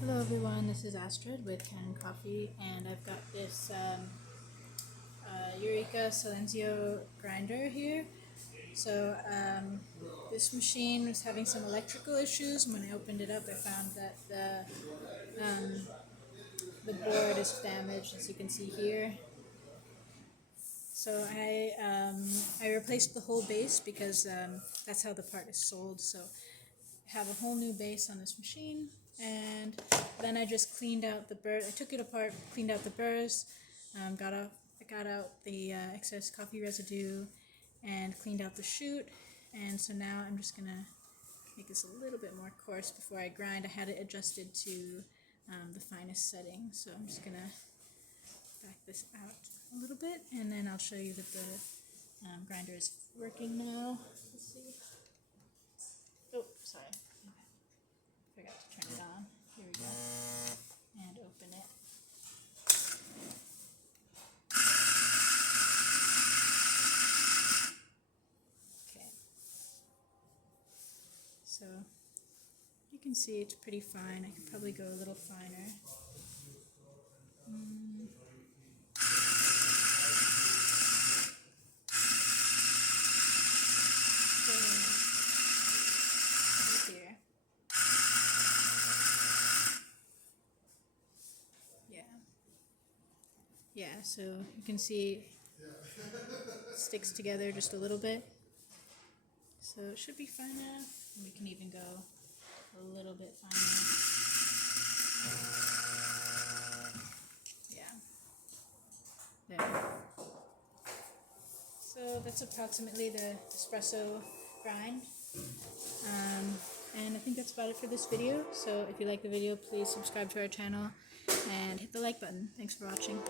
Hello everyone, this is Astrid with Kanen Coffee, and I've got this Eureka Silenzio grinder here. So this machine was having some electrical issues, and when I opened it up I found that the board is damaged, as you can see here. So I replaced the whole base because that's how the part is sold. So I have a whole new base on this machine, and then I just cleaned out the burrs. I took it apart, cleaned out the burrs, got out the excess coffee residue, and cleaned out the chute. And so now I'm just gonna make this a little bit more coarse before I grind. I had it adjusted to the finest setting, so I'm just gonna back this out a little bit, and then I'll show you that the grinder is working now. Let's see. Oh, sorry. Forgot to turn it on. Here we go. And open it. Okay. So you can see it's pretty fine. I could probably go a little finer. Here. Yeah, so you can see it sticks together just a little bit. So it should be fine now. And we can even go a little bit finer. Yeah. There. So that's approximately the espresso grind. And I think that's about it for this video. So if you like the video, please subscribe to our channel and hit the like button. Thanks for watching.